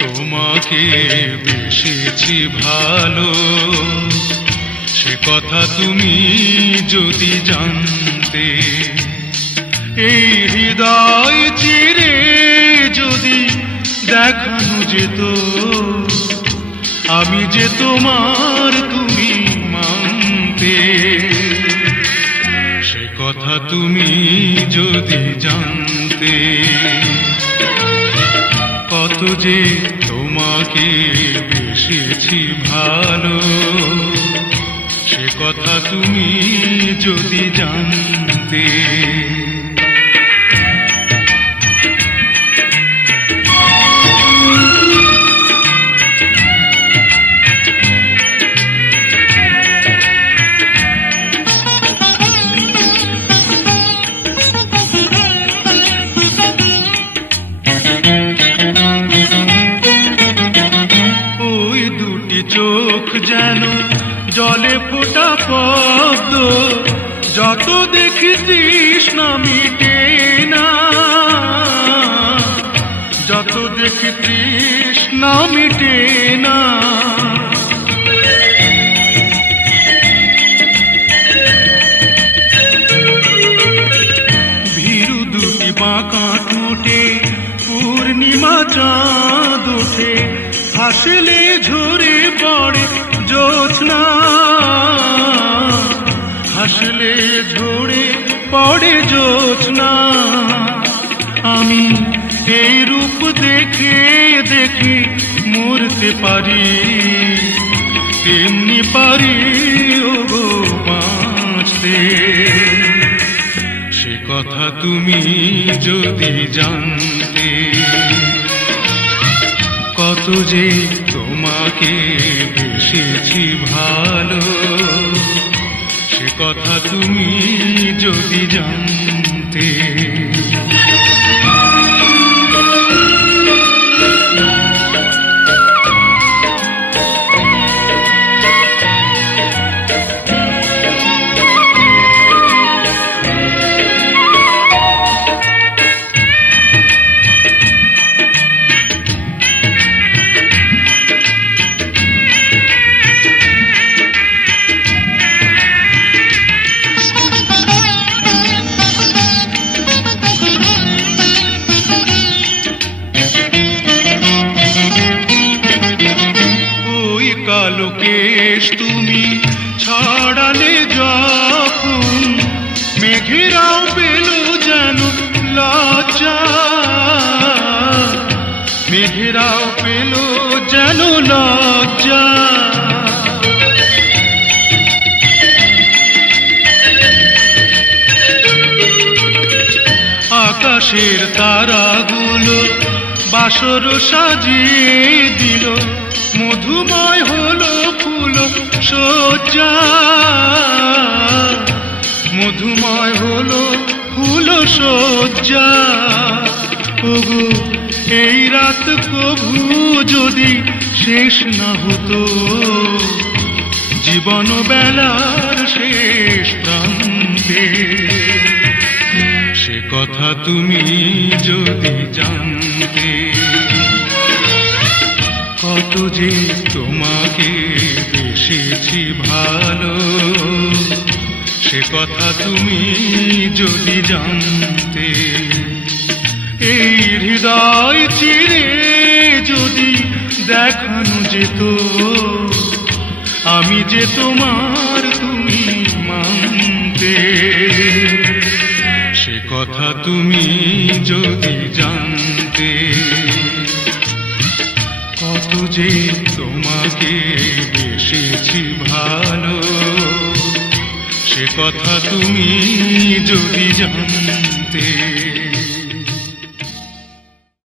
তোমাকে বেসেছি ভালো, সে কথা তুমি যদি জানতে। এই হৃদয় চিরে যদি দেখানো যেত আমি যে তোমার তুমি মানতে, সে কথা তুমি যদি জানতে। কত যে তোমাকে বেসেছি ভালো, সে কথা তুমি যদি জানতে। চোখ যেন জলে ফোটা পদ্ম, যত দেখি তৃষ্ণা মিটে না, যত দেখি তৃষ্ণা মিটে না। ভীরু দুটি বাঁকা টুটে পূর্ণিমা চাঁদ ওঠে, হাসলে ঝরে পড়ে জ্যোৎস্না, হাসলে ঝরে পড়ে জ্যোৎস্না। আমি এই রূপ দেখে দেখে মরতে পারি, তেমনি পারি ওগো বাঁচতে। সে কথা তুমি যদি জানতে। কত যে তোমাকে বেসেছি ভালো, সে কথা তুমি যদি জানতে। কালো কেশ তুমি ছড়ালে যখন, মেঘেরাও পেল যেন লজ্জা, মেঘেরাও পেল যেন লজ্জা। আকাশের তারাগুলো বাসর সাজিয়ে দিল, মধুময় হলো ফুল সজ্জা, মধুময় হলো ফুল সজ্জা। ওগো এই রাত কভু যদি শেষ না হতো, জীবন বেলার শেষ প্রান্তে, সে কথা তুমি যদি জানতে। কত যে তোমাকে বেসেছি ভালো, সে কথা তুমি যদি জানতে। এই হৃদয় চিরে যদি দেখানো যেত আমি যে তোমার তুমি মানতে, সে কথা তুমি যদি জানতে। কত যে তোমাকে বেসেছি ভালো, সে কথা তুমি যদি জানতে।